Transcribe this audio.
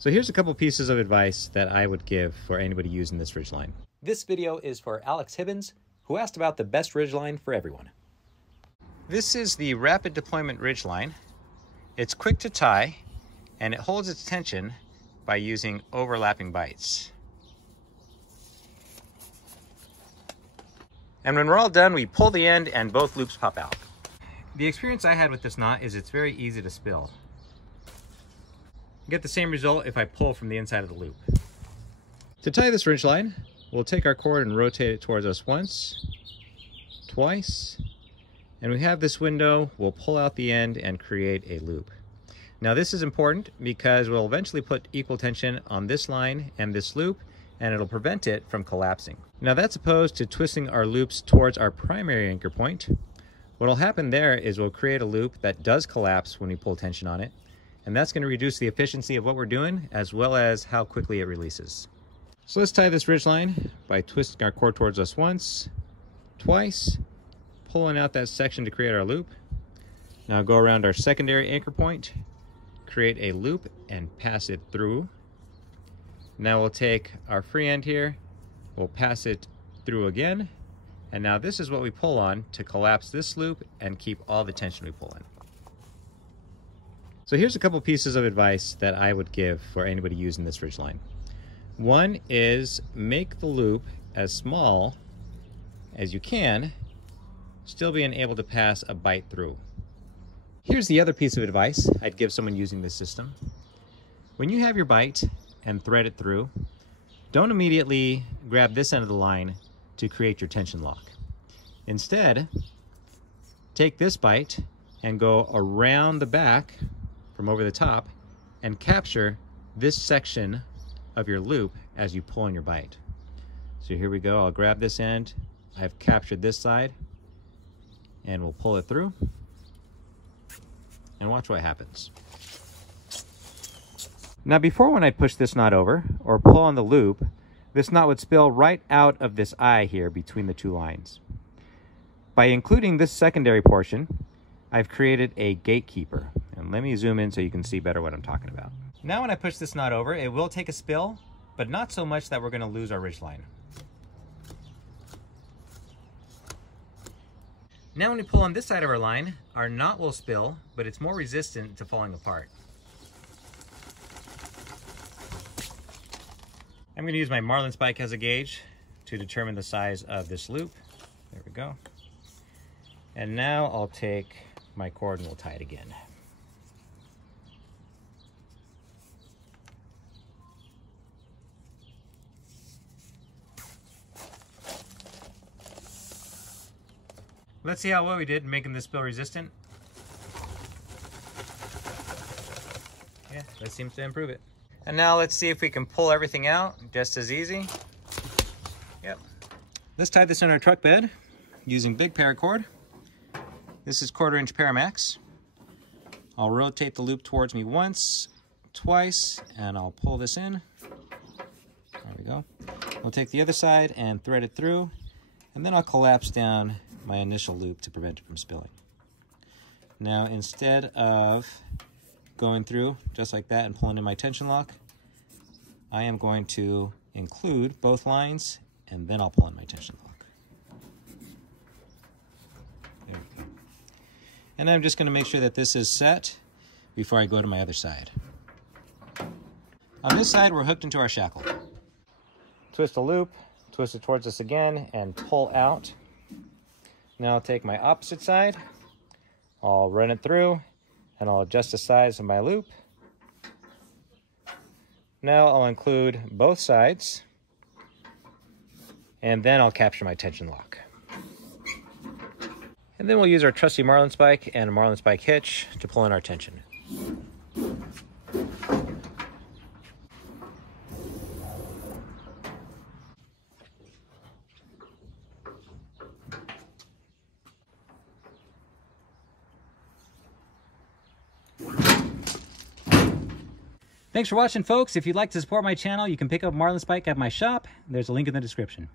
So here's a couple pieces of advice that I would give for anybody using this Ridgeline. This video is for Alex Hibbins, who asked about the best Ridgeline for everyone. This is the rapid deployment Ridgeline. It's quick to tie and it holds its tension by using overlapping bites. And when we're all done, we pull the end and both loops pop out. The experience I had with this knot is it's very easy to spill. You get the same result if I pull from the inside of the loop. To tie this Ridgeline, we'll take our cord and rotate it towards us once, twice, and we have this window. We'll pull out the end and create a loop. Now this is important because we'll eventually put equal tension on this line and this loop, and it'll prevent it from collapsing. Now that's opposed to twisting our loops towards our primary anchor point. What'll happen there is we'll create a loop that does collapse when we pull tension on it, and that's going to reduce the efficiency of what we're doing as well as how quickly it releases. So let's tie this Ridgeline by twisting our cord towards us once, twice, pulling out that section to create our loop. Now go around our secondary anchor point, create a loop and pass it through. Now we'll take our free end here, we'll pass it through again, and now this is what we pull on to collapse this loop and keep all the tension we pull in. So here's a couple pieces of advice that I would give for anybody using this Ridgeline. One is make the loop as small as you can, still being able to pass a bite through. Here's the other piece of advice I'd give someone using this system. When you have your bite and thread it through, don't immediately grab this end of the line to create your tension lock. Instead, take this bite and go around the back from over the top and capture this section of your loop as you pull on your bite. So here we go. I'll grab this end. I've captured this side and we'll pull it through and watch what happens. Now before, when I push this knot over or pull on the loop, this knot would spill right out of this eye here between the two lines. By including this secondary portion, I've created a gatekeeper. And let me zoom in so you can see better what I'm talking about. Now when I push this knot over, it will take a spill, but not so much that we're going to lose our Ridgeline. Now when we pull on this side of our line, our knot will spill, but it's more resistant to falling apart. I'm going to use my marlin spike as a gauge to determine the size of this loop. There we go. And now I'll take my cord and we'll tie it again. Let's see how well we did in making this spill resistant. Yeah, that seems to improve it. And now let's see if we can pull everything out just as easy. Yep. Let's tie this on our truck bed using big paracord. This is 1/4 inch Paramax. I'll rotate the loop towards me once, twice, and I'll pull this in. There we go. I'll take the other side and thread it through, and then I'll collapse down my initial loop to prevent it from spilling. Now instead of going through just like that and pulling in my tension lock, I am going to include both lines and then I'll pull in my tension lock. There we go. And I'm just going to make sure that this is set before I go to my other side. On this side, we're hooked into our shackle. Twist the loop, twist it towards us again, and pull out. Now I'll take my opposite side, I'll run it through, and I'll adjust the size of my loop. Now I'll include both sides, and then I'll capture my tension lock. And then we'll use our trusty marlin spike and a marlin spike hitch to pull in our tension. Thanks for watching, folks. If you'd like to support my channel, you can pick up marlin spike at my shop. There's a link in the description.